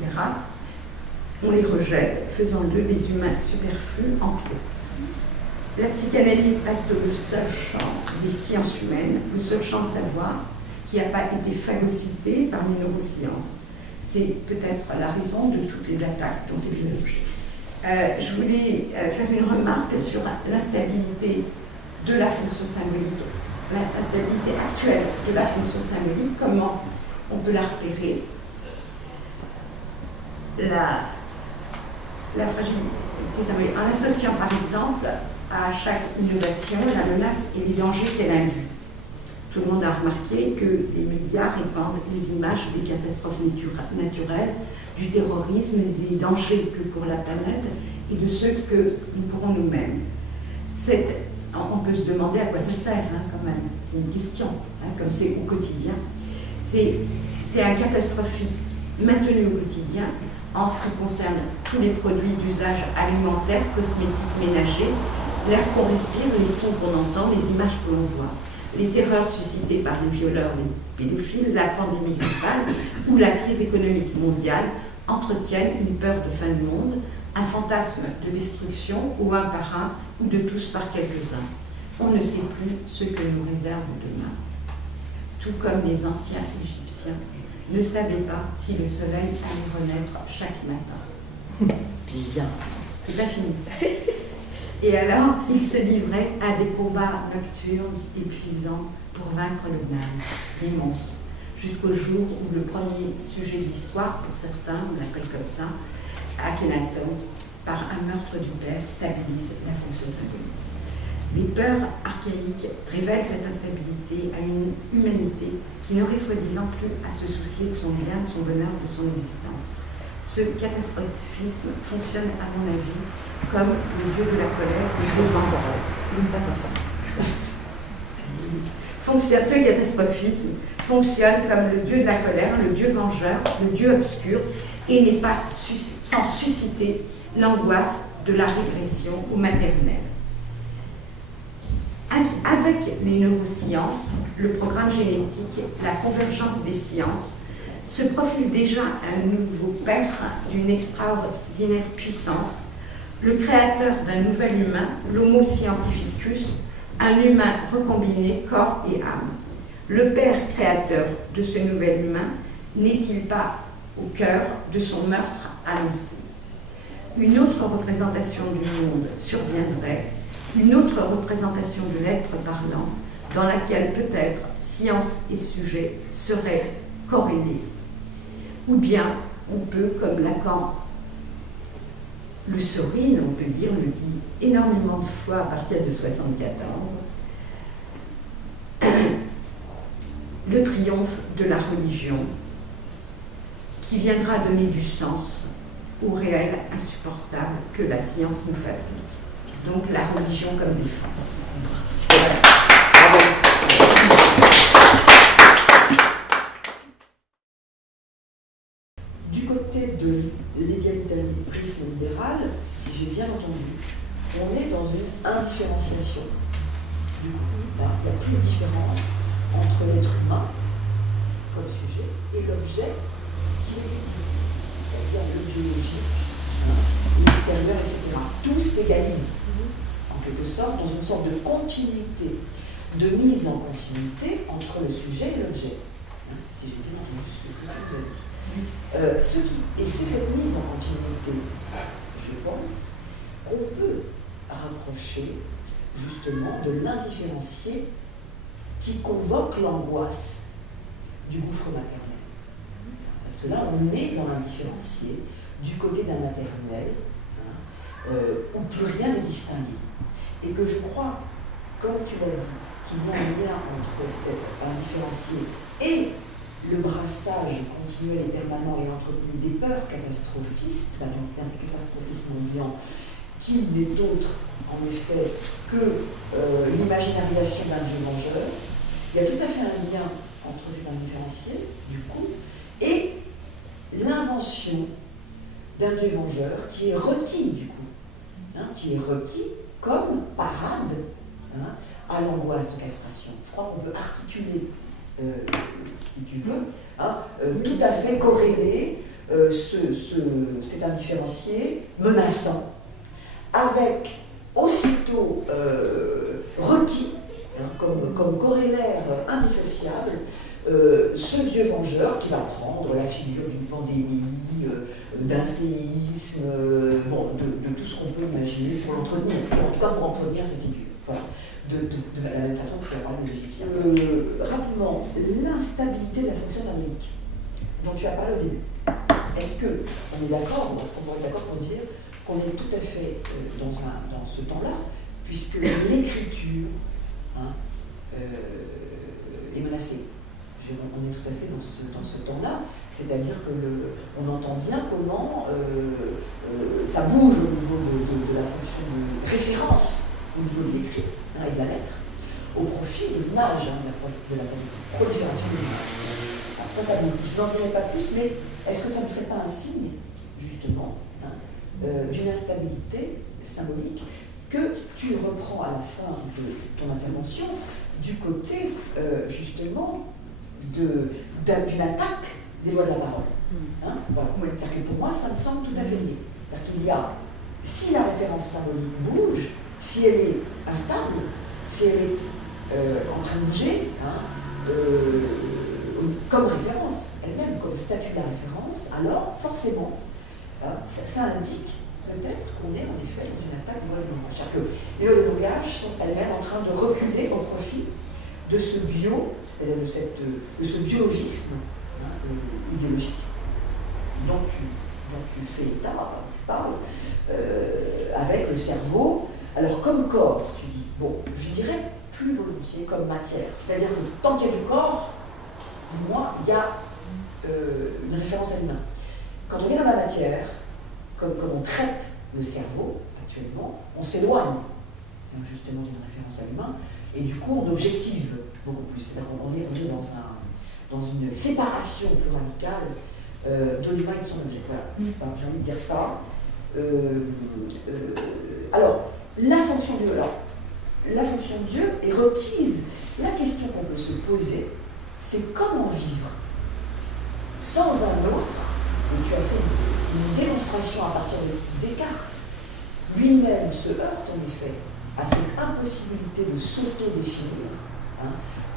on les rejette, faisant d'eux des humains superflus entre eux. La psychanalyse reste le seul champ des sciences humaines, le seul champ de savoir qui n'a pas été phagocyté par les neurosciences. C'est peut-être la raison de toutes les attaques dont il est l'objet. Je voulais faire une remarque sur l'instabilité de la fonction symbolique, l'instabilité actuelle de la fonction symbolique, comment on peut la repérer. La fragilité symbolique, en associant par exemple à chaque innovation la menace et les dangers qu'elle induit. Tout le monde a remarqué que les médias répandent les images des catastrophes naturelles, du terrorisme, des dangers que court la planète et de ceux que nous courons nous-mêmes. On peut se demander à quoi ça sert, quand même. C'est une question, comme c'est au quotidien. C'est un catastrophique maintenu au quotidien en ce qui concerne tous les produits d'usage alimentaire, cosmétique, ménager, l'air qu'on respire, les sons qu'on entend, les images que l'on voit. Les terreurs suscitées par les violeurs, les pédophiles, la pandémie grippale ou la crise économique mondiale entretiennent une peur de fin du monde, un fantasme de destruction ou un par un ou de tous par quelques-uns. On ne sait plus ce que nous réserve demain. Tout comme les anciens Égyptiens ne savaient pas si le soleil allait renaître chaque matin. Bien. C'est pas fini. Et alors, ils se livraient à des combats nocturnes, épuisants, pour vaincre le mal, les monstres, jusqu'au jour où le premier sujet de l'histoire, pour certains, on l'appelle comme ça, Akhenaton, par un meurtre du père, stabilise la fonction symbolique. Les peurs archaïques révèlent cette instabilité à une humanité qui n'aurait soi-disant plus à se soucier de son bien, de son bonheur, de son existence. Ce catastrophisme fonctionne, à mon avis, comme le dieu de la colère. Il faut en forêt. Ce catastrophisme fonctionne comme le dieu de la colère, le dieu vengeur, le dieu obscur, et n'est pas sans susciter l'angoisse de la régression ou maternelle. Avec les neurosciences, le programme génétique, la convergence des sciences, se profile déjà un nouveau père d'une extraordinaire puissance, le créateur d'un nouvel humain, l'Homo scientificus, un humain recombiné corps et âme. Le père créateur de ce nouvel humain n'est-il pas au cœur de son meurtre annoncé? Une autre représentation du monde surviendrait, une autre représentation de l'être parlant, dans laquelle peut-être science et sujet seraient corrélés. Ou bien on peut, comme Lacan Le Sorine, on peut dire, le dit énormément de fois à partir de 74. Le triomphe de la religion qui viendra donner du sens au réel insupportable que la science nous fabrique. Donc la religion comme défense. Voilà. Bravo. Du côté de l'égalitarisme libéral, si j'ai bien entendu, on est dans une indifférenciation. Du coup, il n'y a plus de différence entre l'être humain comme sujet et l'objet qui l'étudie, c'est-à-dire le biologique, l'extérieur, etc. Tout s'égalise, en quelque sorte, dans une sorte de continuité, de mise en continuité entre le sujet et l'objet. Si j'ai bien entendu ce que tu nous as dit. Et c'est cette mise en continuité, je pense, qu'on peut rapprocher justement de l'indifférencié qui convoque l'angoisse du gouffre maternel. Parce que là, on est dans l'indifférencié du côté d'un maternel, où plus rien n'est distingué. Et que je crois, comme tu l'as dit, qu'il y a un lien entre cet indifférencié et le brassage continuel et permanent et entretenu des peurs catastrophistes, donc d'un catastrophisme ambiant, qui n'est autre, en effet, que l'imaginarisation d'un Dieu vengeur. Il y a tout à fait un lien entre cet indifférencié, du coup, et l'invention d'un Dieu vengeur qui est requis, du coup, qui est requis comme parade à l'angoisse de castration. Je crois qu'on peut articuler, si tu veux, tout à fait corréler cet indifférencié menaçant, avec aussitôt requis, comme corrélaire indissociable, ce Dieu vengeur qui va prendre la figure d'une pandémie, d'un séisme, de tout ce qu'on peut imaginer pour l'entretenir, en tout cas pour entretenir cette figure. Voilà. De la même façon que tu as parlé des Égyptiens. Rapidement, l'instabilité de la fonction symbolique dont tu as parlé au début. Est-ce qu'on est d'accord, ou est-ce qu'on pourrait être d'accord pour dire qu'on est tout à fait dans ce temps-là, puisque l'écriture est menacée. On est tout à fait dans ce temps-là, c'est-à-dire qu'on entend bien comment ça bouge au niveau de la fonction de référence, au niveau de l'écrit et de la lettre, au profit de l'image, de la prolifération des images. Alors ça bouge. Je n'en dirai pas plus, mais est-ce que ça ne serait pas un signe, justement, d'une instabilité symbolique que tu reprends à la fin de ton intervention du côté, justement, d'une attaque des lois de la parole. Voilà. Oui. C'est-à-dire que pour moi, ça me semble tout à fait lié. C'est-à-dire qu'il y a, si la référence symbolique bouge, si elle est instable, si elle est en train de bouger, comme référence elle-même, comme statut de la référence, alors forcément, ça indique peut-être qu'on est en effet dans une attaque des lois du langage. C'est-à-dire que les lois du langage sont elles-mêmes en train de reculer au profit de ce c'est-à-dire de ce biologisme idéologique dont tu fais état, dont tu parles, avec le cerveau. Alors comme corps, tu dis, je dirais plus volontiers comme matière. C'est-à-dire que tant qu'il y a du corps, pour moi, il y a une référence à l'humain. Quand on est dans la matière, comme on traite le cerveau actuellement, on s'éloigne justement d'une référence à l'humain, et du coup on objective beaucoup plus. C'est-à-dire qu'on est dans une séparation plus radicale de l'humain et de son objet. Voilà. Alors, j'ai envie de dire ça. Alors, la fonction de Dieu est requise. La question qu'on peut se poser, c'est comment vivre sans un autre. Et tu as fait une démonstration à partir de Descartes. Lui-même se heurte en effet à cette impossibilité de s'auto-définir,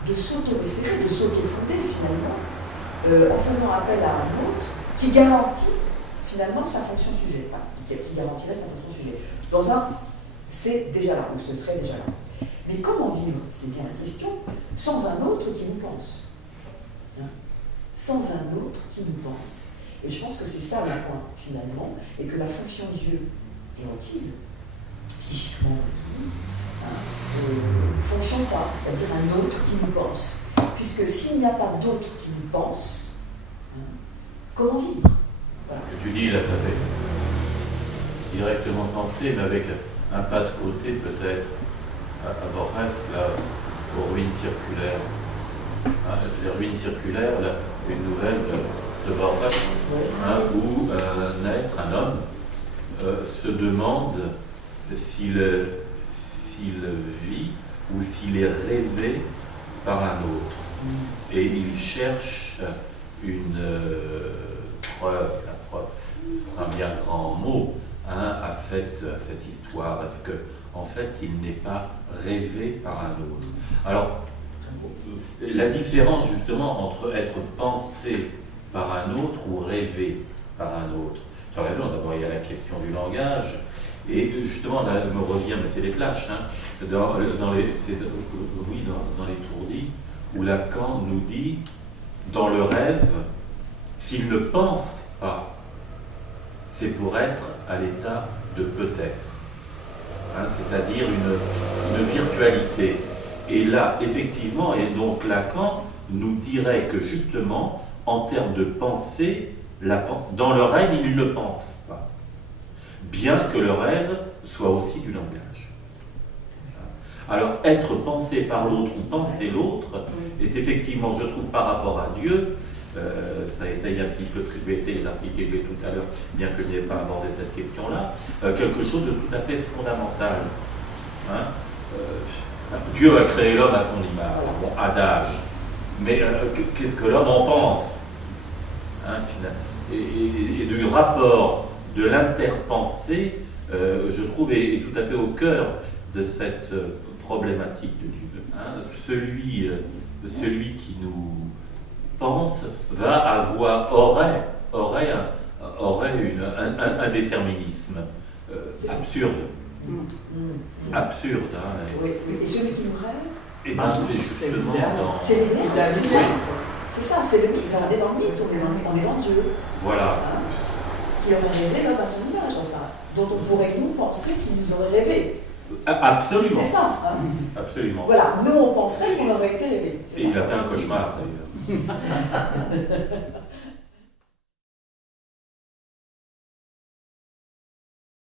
de s'auto-référer, de s'auto-fonder finalement, en faisant appel à un autre qui garantit finalement sa fonction sujet, qui garantirait sa fonction sujet. Dans c'est déjà là, ou ce serait déjà là. Mais comment vivre, c'est bien la question, sans un autre qui nous pense. Sans un autre qui nous pense. Et je pense que c'est ça le point, finalement, et que la fonction Dieu et requise, psychiquement requise, fonction de ça, c'est-à-dire un autre qui nous pense. Puisque s'il n'y a pas d'autre qui nous pense, comment vivre? Voilà. Ce que tu dis là, ça fait directement penser, mais avec un pas de côté peut-être à Borges, là, aux ruines circulaires. Les ruines circulaires, là, une nouvelle de Borges, où un homme se demande s'il vit ou s'il est rêvé par un autre. Et il cherche une preuve, la preuve, c'est un bien grand mot, à cette histoire. Est-ce que, en fait, il n'est pas rêvé par un autre? Alors, la différence justement entre être pensé par un autre ou rêvé par un autre. Tu as raison, d'abord il y a la question du langage, et justement, là, me revient, mais c'est les flashs, dans les Tourdis, où Lacan nous dit, dans le rêve, s'il ne pense pas, c'est pour être à l'état de peut-être, c'est-à-dire une virtualité. Et là, effectivement, et donc Lacan nous dirait que justement, en termes de pensée, dans le rêve, il ne pense pas, bien que le rêve soit aussi du langage. Alors, être pensé par l'autre ou penser l'autre est effectivement, je trouve, par rapport à Dieu, ça étaye un petit peu ce que je vais essayer d'articuler tout à l'heure, bien que je n'ai pas abordé cette question-là, quelque chose de tout à fait fondamental. Dieu a créé l'homme à son image, bon, adage, mais qu'est-ce que l'homme en pense, et du rapport de l'interpensée, je trouve, est tout à fait au cœur de cette problématique de Dieu. Celui qui nous pense aurait un déterminisme absurde. Absurde. Oui. Et celui qui nous rêve, et ben, c'est justement dans... C'est l'idéal, c'est ça, c'est le mythe. On est dans le mythe, on est dans Dieu. Voilà. Qui aurait rêvé l'homme à son image, enfin, dont on pourrait nous penser qu'il nous aurait rêvé. Absolument. C'est ça. Absolument. Voilà, nous on penserait qu'on aurait été rêvé. Et il a fait un cauchemar d'ailleurs.